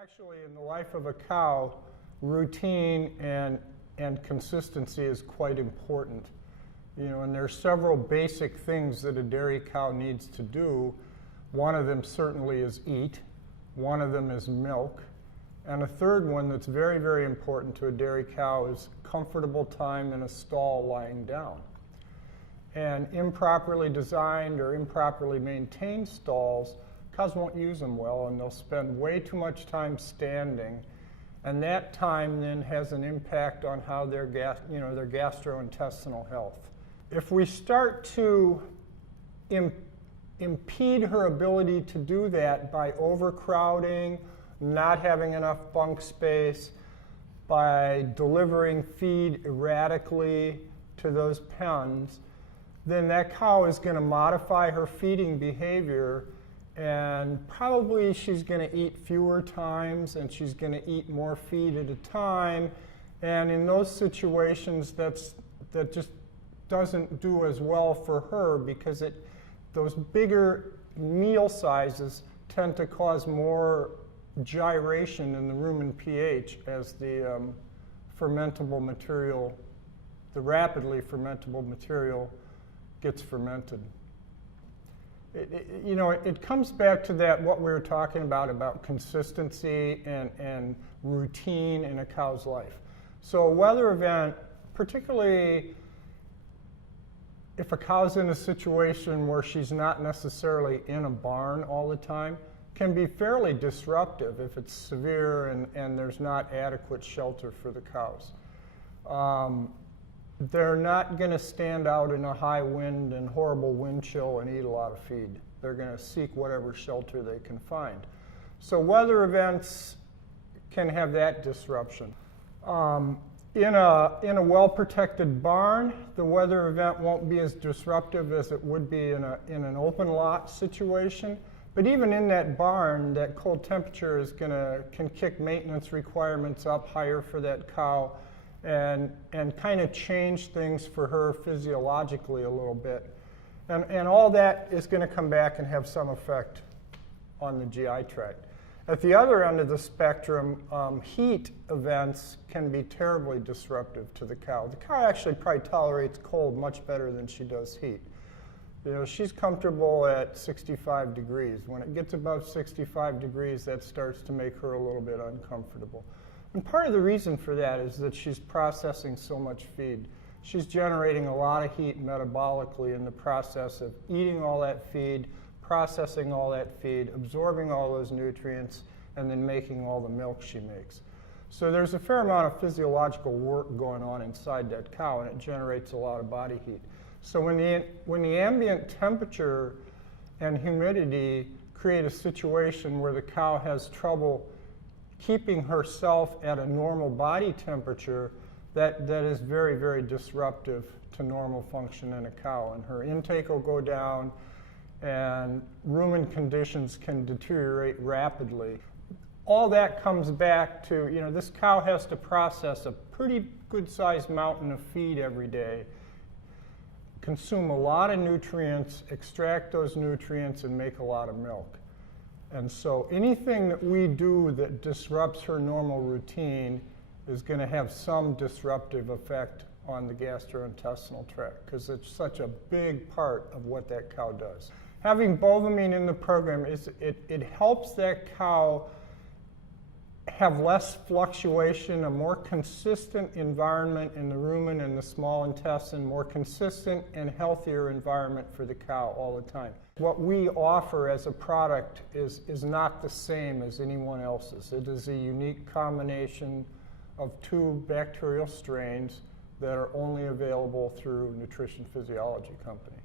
Actually, in the life of a cow, routine and consistency is quite important. And there's several basic things that a dairy cow needs to do. One of them certainly is eat. One of them is milk. And a third one that's very, very important to a dairy cow is comfortable time in a stall lying down. And improperly designed or improperly maintained stalls, cows won't use them well, and they'll spend way too much time standing, and that time then has an impact on how their gastrointestinal health. If we start to impede her ability to do that by overcrowding, not having enough bunk space, by delivering feed erratically to those pens, then that cow is going to modify her feeding behavior, and probably she's going to eat fewer times and she's going to eat more feed at a time. And in those situations, that just doesn't do as well for her, because those bigger meal sizes tend to cause more gyration in the rumen pH as the fermentable material, the rapidly fermentable material, gets fermented. It comes back to that, what we were talking about consistency and routine in a cow's life. So a weather event, particularly if a cow's in a situation where she's not necessarily in a barn all the time, can be fairly disruptive if it's severe and there's not adequate shelter for the cows. They're not going to stand out in a high wind and horrible wind chill and eat a lot of feed. They're going to seek whatever shelter they can find. So weather events can have that disruption. In a well-protected barn, the weather event won't be as disruptive as it would be in an open lot situation. But even in that barn, that cold temperature can kick maintenance requirements up higher for that cow, and kind of change things for her physiologically a little bit. And all that is going to come back and have some effect on the GI tract. At the other end of the spectrum, heat events can be terribly disruptive to the cow. The cow actually probably tolerates cold much better than she does heat. She's comfortable at 65 degrees. When it gets above 65 degrees, that starts to make her a little bit uncomfortable. And part of the reason for that is that she's processing so much feed. She's generating a lot of heat metabolically in the process of eating all that feed, processing all that feed, absorbing all those nutrients, and then making all the milk she makes. So there's a fair amount of physiological work going on inside that cow, and it generates a lot of body heat. So when the ambient temperature and humidity create a situation where the cow has trouble keeping herself at a normal body temperature, that is very, very disruptive to normal function in a cow. And her intake will go down, and rumen conditions can deteriorate rapidly. All that comes back to, this cow has to process a pretty good-sized mountain of feed every day, consume a lot of nutrients, extract those nutrients, and make a lot of milk. And so anything that we do that disrupts her normal routine is going to have some disruptive effect on the gastrointestinal tract, because it's such a big part of what that cow does. Having Bovamine in the program, it helps that cow have less fluctuation, a more consistent environment in the rumen and the small intestine, more consistent and healthier environment for the cow all the time. What we offer as a product is not the same as anyone else's. It is a unique combination of 2 bacterial strains that are only available through Nutrition Physiology Company.